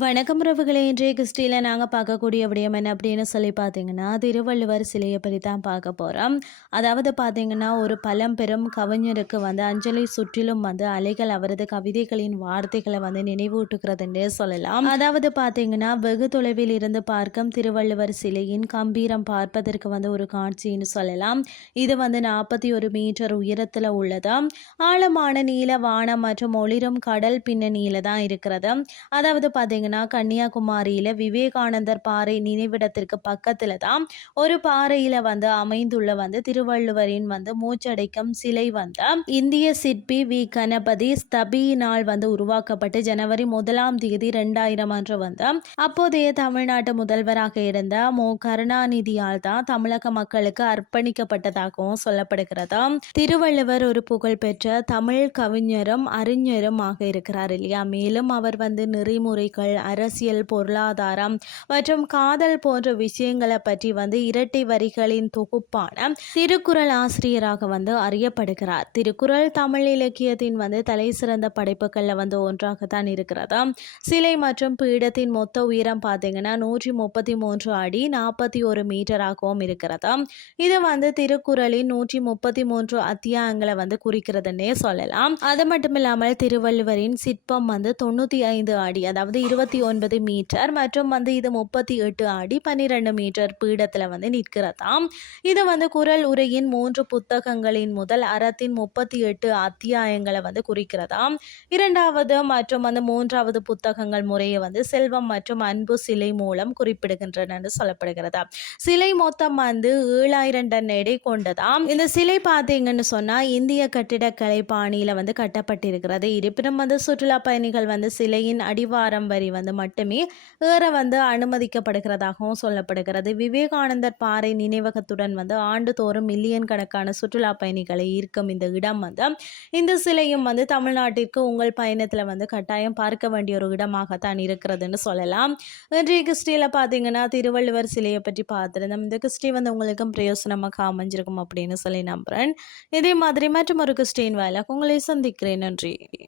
வணக்கம் உறவுகளே. இன்றைய கிறிஸ்டியில் நாங்கள் பார்க்கக்கூடிய விடயம் என்ன அப்படின்னு சொல்லி பார்த்தீங்கன்னா திருவள்ளுவர் சிலையை பற்றி தான் பார்க்க போகிறோம் அதாவது பார்த்தீங்கன்னா ஒரு பழம்பெரும் கவிஞருக்கு வந்து அஞ்சலி சுற்றிலும் வந்து அலைகள் அவரது கவிதைகளின் வார்த்தைகளை வந்து நினைவூட்டுகிறதுன்றே சொல்லலாம். அதாவது பார்த்தீங்கன்னா வெகு தொலைவில் இருந்து பார்க்கும் திருவள்ளுவர் சிலையின் கம்பீரம் பார்ப்பதற்கு வந்து ஒரு காட்சின்னு சொல்லலாம். இது வந்து நாற்பத்தி ஒரு மீட்டர் உயரத்தில் உள்ளது. ஆழமான நீல வானம் மற்றும் ஒளிரும் கடல் பின்னணியில் தான் இருக்கிறது. அதாவது பார்த்தீங்கன்னா கன்னியாகுமரியில் விவேகானந்தர் பாறை நினைவிடத்திற்கு பக்கத்தில் தான் ஒரு பாறையில் வந்து அமைந்துள்ள வந்து திருவள்ளுவரின் வந்து மூச்சடைக்கும் சிலை வந்து இந்திய சிற்பி வி. கணபதி ஸ்தபியினால் வந்து உருவாக்கப்பட்டு ஜனவரி முதலாம் தேதி ரெண்டாயிரம் அன்று வந்து அப்போதைய தமிழ்நாட்டு முதல்வராக இருந்த மு. கருணாநிதியால் தான் தமிழக மக்களுக்கு அர்ப்பணிக்கப்பட்டதாகவும் சொல்லப்படுகிறது. திருவள்ளுவர் ஒரு புகழ்பெற்ற தமிழ் கவிஞரும் அறிஞரும் ஆக இருக்கிறார் இல்லையா? மேலும் அவர் வந்து நெறிமுறைகள் அரசியல் பொருளாதாரம் மற்றும் காதல் போன்ற விஷயங்களை பற்றி வந்து இரட்டை வரிகளின் தொகுப்பான திருக்குறள் ஆசிரியராக வந்து அறியப்படுகிறார். திருக்குறள் தமிழ் இலக்கியத்தின் வந்து தலை சிறந்த படைப்புகளில் வந்து ஒன்றாகத்தான் இருக்கிறது. சிலை மற்றும் பீடத்தின் மொத்த உயரம் பார்த்தீங்கன்னா நூற்றி முப்பத்தி மூன்று அடி நாற்பத்தி ஒரு மீட்டராகவும் இருக்கிறது. இது வந்து திருக்குறளின் நூற்றி முப்பத்தி மூன்று அத்தியாயங்களை வந்து குறிக்கிறதுன்னே சொல்லலாம். அது மட்டும் இல்லாமல் திருவள்ளுவரின் சிற்பம் வந்து தொண்ணூற்றி ஐந்து அடி அதாவது இருபத்தி ஒன்பது மீட்டர் மற்றும் வந்து இது முப்பத்தி எட்டு அடி பன்னிரெண்டு மீட்டர் பீடத்தில் வந்து நிற்கிறதாம். இது வந்து குறள் உரையின் மூன்று புத்தகங்களின் முதல் அறத்தின் முப்பத்தி எட்டு அத்தியாயங்களை வந்து குறிக்கிறதாம். இரண்டாவது மற்றும் வந்து மூன்றாவது புத்தகங்கள் முறையை வந்து செல்வம் மற்றும் அன்பு சிலை மூலம் குறிப்பிடுகின்றன என்று சொல்லப்படுகிறதா. சிலை மொத்தம் வந்து ஏழாயிரம் டன் எடை கொண்டதாம். இந்த சிலை பார்த்தீங்கன்னு சொன்னால் இந்திய கட்டிடக்கலை பாணியில் வந்து கட்டப்பட்டிருக்கிறது. இருப்பினும் வந்து சுற்றுலா பயணிகள் வந்து சிலையின் அடிவாரம் வரி வந்து மட்டுமே ஏற வந்து அனுமதிக்கப்படுகிறதாகவும் சொல்லப்படுகிறது. விவேகானந்தர் பாறை நினைவகத்துடன் வந்து ஆண்டுதோறும் மில்லியன் கணக்கான சுற்றுலா பயணிகளை ஈர்க்கும் இந்த இடம் வந்து இந்த சிலையும் வந்து தமிழ்நாட்டிற்கு உங்கள் பயணத்தில் வந்து கட்டாயம் பார்க்க வேண்டிய ஒரு இடமாகத்தான் இருக்கிறதுன்னு சொல்லலாம். இன்றைய கிறிஸ்டியில் பார்த்தீங்கன்னா திருவள்ளுவர் சிலையை பற்றி பார்த்துருந்தோம். இந்த கிறிஸ்டி வந்து உங்களுக்கும் பிரயோசனமாக அமைஞ்சிருக்கும் அப்படின்னு சொல்லி நம்புகிறேன் இதே மாதிரி மற்றும் ஒரு கிறிஸ்டின் வேலை உங்களை சந்திக்கிறேன். நன்றி.